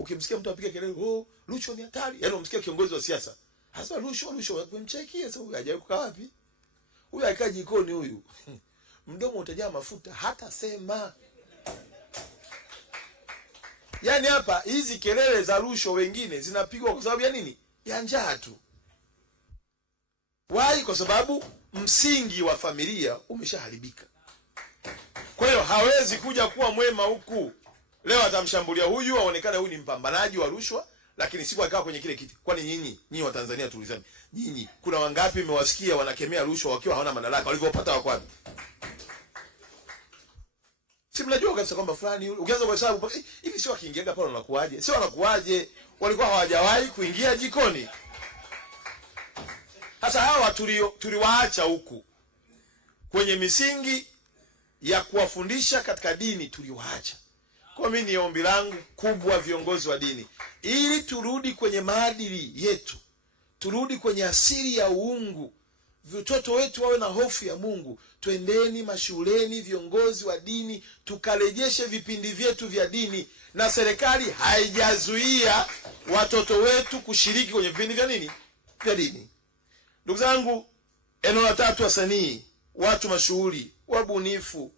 Ukimsikia mtu apiga kelele, "Oh, rushwa ni hatari." Yaani umsikia kiongozi wa siasa, "Hasa rushwa, kumchekia sasa huyu hajawahi kukaa wapi? Huyu aikaa jikoni huyu." Mdomo utajaa mafuta hata sema. Yaani hapa hizi kelele za rushwa wengine zinapigwa kwa sababu ya nini? Ya njaa tu. Why? Kwa sababu msingi wa familia umeshaharibika. Kwa hiyo hawezi kuja kuwa mwema huku. Leo atamshambulia huyu aonekane huyu ni mpambanaji wa rushwa, lakini siku akikaa kwenye kile kiti. Kwani nyinyi wa Tanzania tulizani. Nyinyi kuna wangapi mmewasikia wanakemea rushwa wakiwa hawana madaraka, walivyopata wako wapi? Si mnajua kabisa kwamba fulani ukianza kuhesabu hivi sio akiingiaga pale unakuaje? Sio anakuaje? Walikuwa hawajawahi kuingia jikoni. Sasa hawa tuliwaacha huku kwenye misingi ya kuwafundisha katika dini, tuliwaacha. Kwa mimi ni ombi langu kubwa viongozi wa dini, ili turudi kwenye maadili yetu, turudi kwenye asili ya uungu, watoto wetu wawe na hofu ya Mungu. Twendeni mashuleni, viongozi wa dini, tukarejeshe vipindi vyetu vya dini, na serikali haijazuia watoto wetu kushiriki kwenye vipindi vya nini? Vya dini. Ndugu zangu, eneo la tatu, wasanii, watu mashuhuri, wabunifu,